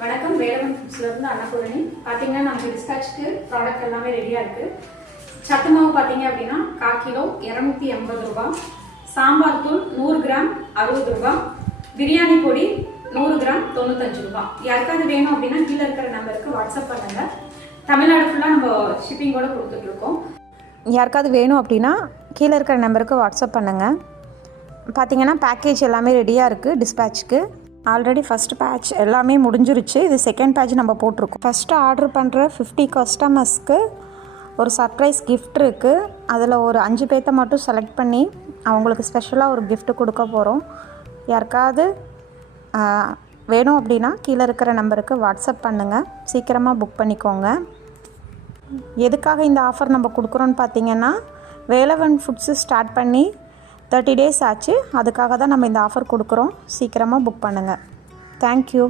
வணக்கம், வேலவன் ஃபுட்ஸ்லேருந்து அன்னபூரணி. பார்த்தீங்கன்னா நமக்கு டிஸ்பேச்சுக்கு ப்ராடக்ட் எல்லாமே ரெடியாக இருக்குது. சத்து மாவு பார்த்தீங்க அப்படின்னா 1/4 கிலோ 280 ரூபா, சாம்பார் தூள் 100 கிராம் 60 ரூபா, பிரியாணி பொடி 100 கிராம் 95 ரூபா. யாருக்காவது வேணும் அப்படின்னா கீழே இருக்கிற நம்பருக்கு வாட்ஸ்அப் பண்ணுங்கள். தமிழ்நாடு ஃபுல்லாக நம்ம ஷிப்பிங்கோடு கொடுத்துட்ருக்கோம். யாருக்காவது வேணும் அப்படின்னா கீழே இருக்கிற நம்பருக்கு வாட்ஸ்அப் பண்ணுங்கள். பார்த்தீங்கன்னா பேக்கேஜ் எல்லாமே ரெடியாக இருக்குது டிஸ்பேச்சுக்கு. ஆல்ரெடி ஃபஸ்ட் பேட்ச் எல்லாமே முடிஞ்சிருச்சு. இது செகண்ட் பேட்ச் நம்ம போட்டிருக்கோம். ஃபஸ்ட்டு ஆர்டர் பண்ணுற 50 கஸ்டமர்ஸ்க்கு ஒரு சர்ப்ரைஸ் கிஃப்ட் இருக்குது. அதில் ஒரு 5 பேர்த்த மட்டும் செலக்ட் பண்ணி அவங்களுக்கு ஸ்பெஷலாக ஒரு கிஃப்ட் கொடுக்க போகிறோம். யாருக்காவது வேணும் அப்படின்னா கீழே இருக்கிற நம்பருக்கு வாட்ஸ்அப் பண்ணுங்கள். சீக்கிரமாக புக் பண்ணிக்கோங்க. எதுக்காக இந்த ஆஃபர் நம்ம கொடுக்குறோன்னு பார்த்தீங்கன்னா, வேலவன் ஃபுட்ஸு ஸ்டார்ட் பண்ணி 30 டேஸ் ஆச்சு. அதுக்காக தான் நம்ம இந்த ஆஃபர் கொடுக்குறோம். சீக்கிரமாக புக் பண்ணுங்கள். தேங்க்யூ.